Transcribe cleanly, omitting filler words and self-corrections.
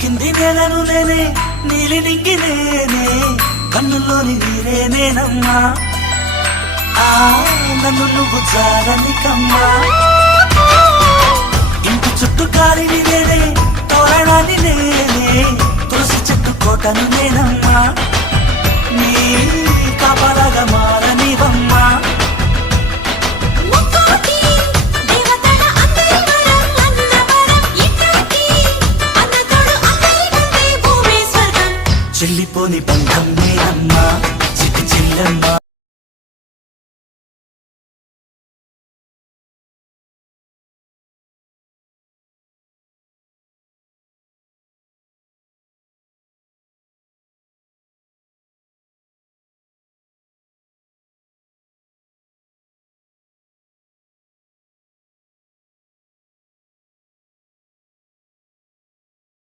కింది నేలను నేనే, నీలి నింగి నేనే, కన్నుల్లోని నీరే నేనమ్మా. నన్ను నువ్వు జారనికమ్మా. ఇంటి చుట్టూ కాలిని నేనే, తోరణాన్ని నేనే, తులసి చెట్టు కోటను నేనమ్మా. నీ కాపలాగా మారనివమ్మా. చెల్లిపోని బంధం నేనమ్మా, చిటి చిల్లమ్మా.